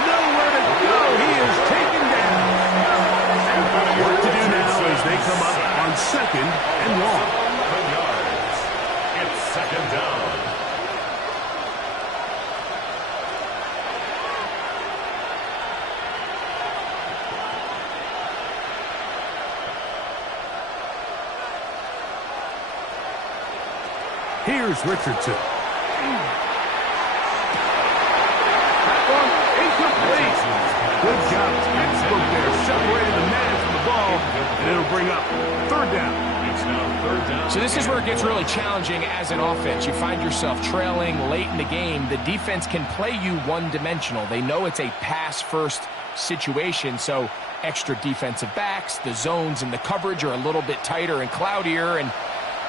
Nowhere to go. He is taken down. Work to do now as they come up on second and long. 7 yards. It's second down. Here's Richardson. That one incomplete. Good job. Textbook there. Separated the man from the ball, and it'll bring up third down. It's now third down. So this is where it gets really challenging as an offense. You find yourself trailing late in the game. The defense can play you one-dimensional. They know it's a pass-first situation, so extra defensive backs, the zones and the coverage are a little bit tighter and cloudier, and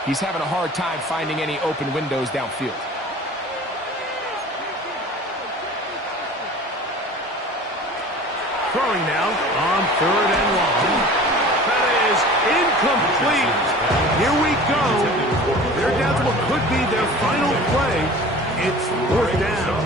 he's having a hard time finding any open windows downfield. Throwing now on third and long. That is incomplete. Here we go. They're down to what could be their final play. It's fourth down.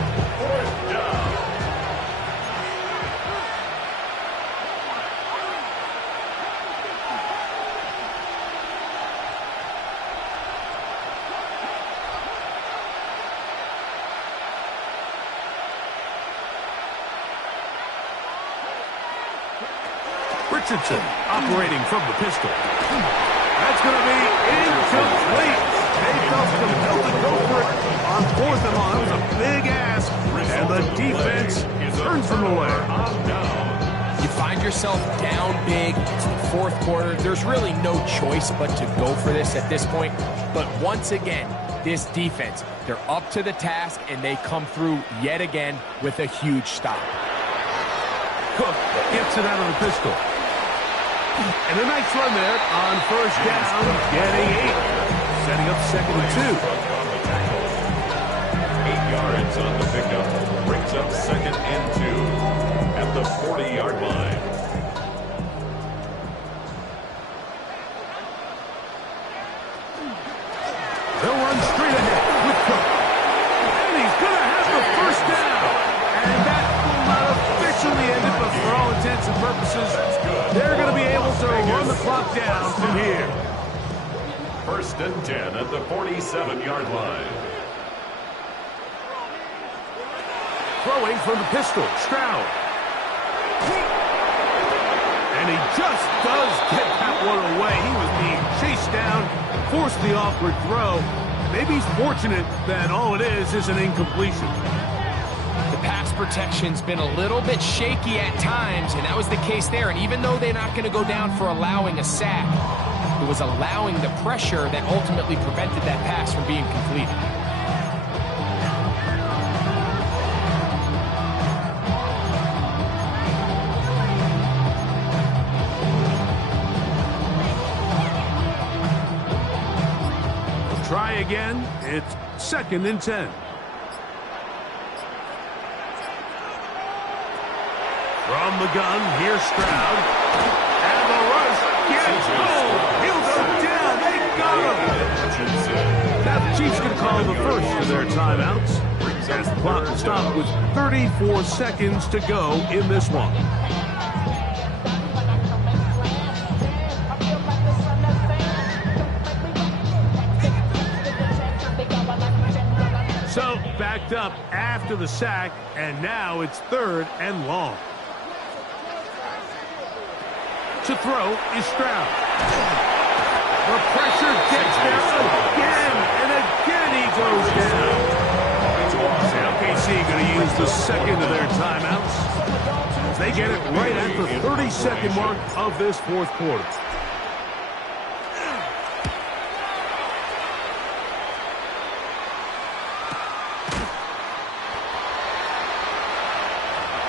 Richardson operating from the pistol. That's going to be incomplete. They felt compelled to go for it on fourth and long. That was a big ask, and the defense turns them away. You find yourself down big. It's the fourth quarter. There's really no choice but to go for this at this point. But once again, this defense, they're up to the task, and they come through yet again with a huge stop. Cook gets it out of the pistol. And a nice run there on first down, getting 8. Setting up second and 2. 8 yards on the pickup. Brings up second and 2 at the 40-yard line. They'll run straight ahead with Cook. And he's going to have the first down. And that will not officially end it, but for all intents intents and purposes, they're going to be able to run the clock down from here. 1st and 10 at the 47-yard line. Throwing from the pistol, Stroud. And he just does get that one away. He was being chased down, forced the awkward throw. Maybe he's fortunate that all it is an incompletion. The pass protection's been a little bit shaky at times, and that was the case there. And even though they're not going to go down for allowing a sack, it was allowing the pressure that ultimately prevented that pass from being completed. Try again. It's 2nd and 10. From the gun, here's Stroud. And the rush gets home. He'll go down. They got him. Now the Chiefs going to call the first of their timeouts. As the clock will stop with 34 seconds to go in this one. So, backed up after the sack, and now it's 3rd and long. To throw is Stroud. The pressure gets there again, and again he goes down. LKC going to use the 2nd of their timeouts. They get it right at the 30-second mark of this 4th quarter.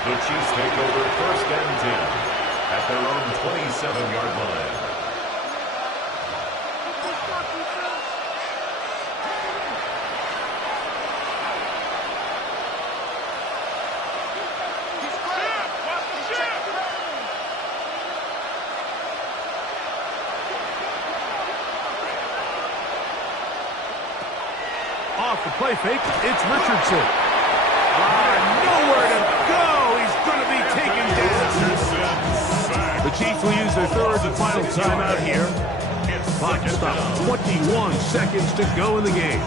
The Chiefs take over 1st and 10 at their own 27-yard line. Off the play fake, it's Richardson. Nowhere to go. He's going to be taken down. The Chiefs will use their 3rd and final timeout here. Clock stops. 21 seconds to go in the game.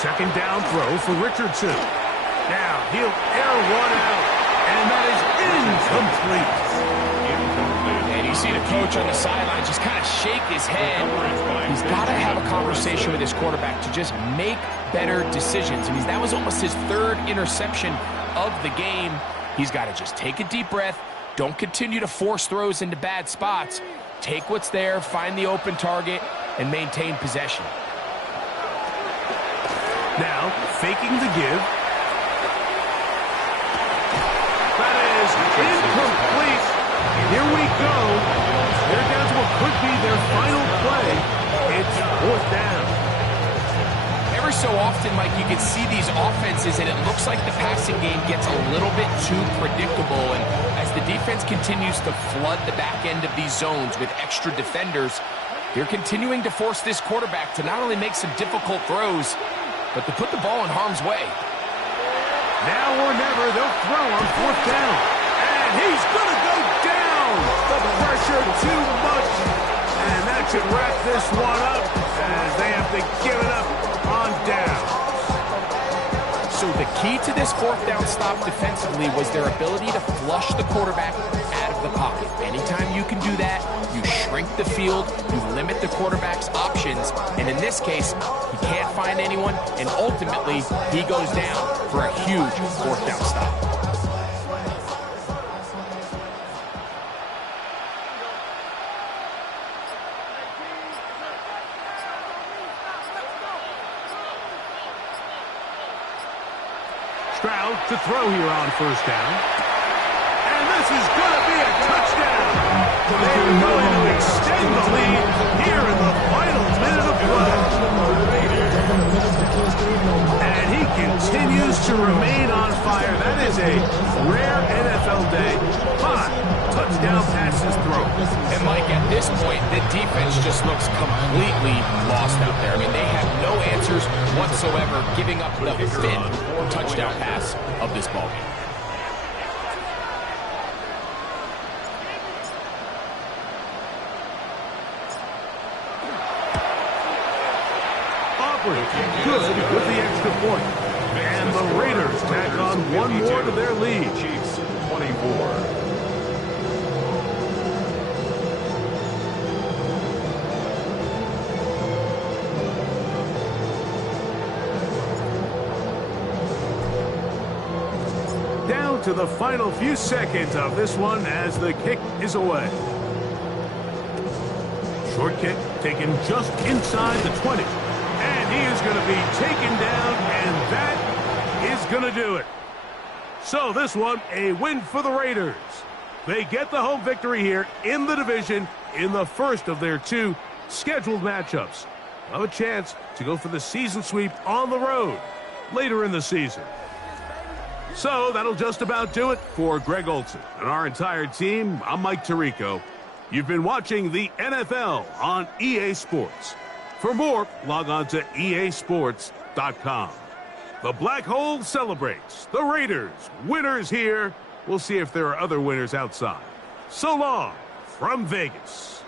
Second down throw for Richardson. Now he'll air one out, and that is incomplete. And you see the coach on the sidelines just kind of shake his head. He's got to have a conversation with his quarterback to just make better decisions. I mean, that was almost his 3rd interception of the game. He's got to just take a deep breath. Don't continue to force throws into bad spots. Take what's there, find the open target, and maintain possession. Now, faking the give. That is incomplete. Here we go. They're down to what could be their final play. It's 4th down. Every so often, Mike, you can see these offenses, and it looks like the passing game gets a little bit too predictable. And as the defense continues to flood the back end of these zones with extra defenders, they're continuing to force this quarterback to not only make some difficult throws, but to put the ball in harm's way. Now or never, they'll throw on 4th down. And he's going to go down. The pressure too much. And that should wrap this one up as they have to give it up on down. So the key to this 4th down stop defensively was their ability to flush the quarterback out of the pocket. Anytime you can do that, you shrink the field, you limit the quarterback's options, and in this case, he can't find anyone, and ultimately, he goes down for a huge 4th down stop. Stroud to throw here on first down. And this is going to be a touchdown. They're going to extend the lead here in the final minute of play. And he continues to remain on fire. That is a rare NFL day. 5 touchdown passes thrown. And Mike, at this point, the defense just looks completely lost out there. I mean, they have no answers whatsoever, giving up the 5th touchdown pass of this ballgame. Good with the extra point. And the Raiders tack on one more to their lead. Chiefs 24. Down to the final few seconds of this one as the kick is away. Short kick taken just inside the 20. And he is going to be taken down, and that is going to do it. So this one, a win for the Raiders. They get the home victory here in the division in the first of their 2 scheduled matchups. Have a chance to go for the season sweep on the road later in the season. So that'll just about do it for Greg Olson and our entire team. I'm Mike Tirico. You've been watching the NFL on EA Sports. For more, log on to easports.com. The Black Hole celebrates. The Raiders, winners here. We'll see if there are other winners outside. So long from Vegas.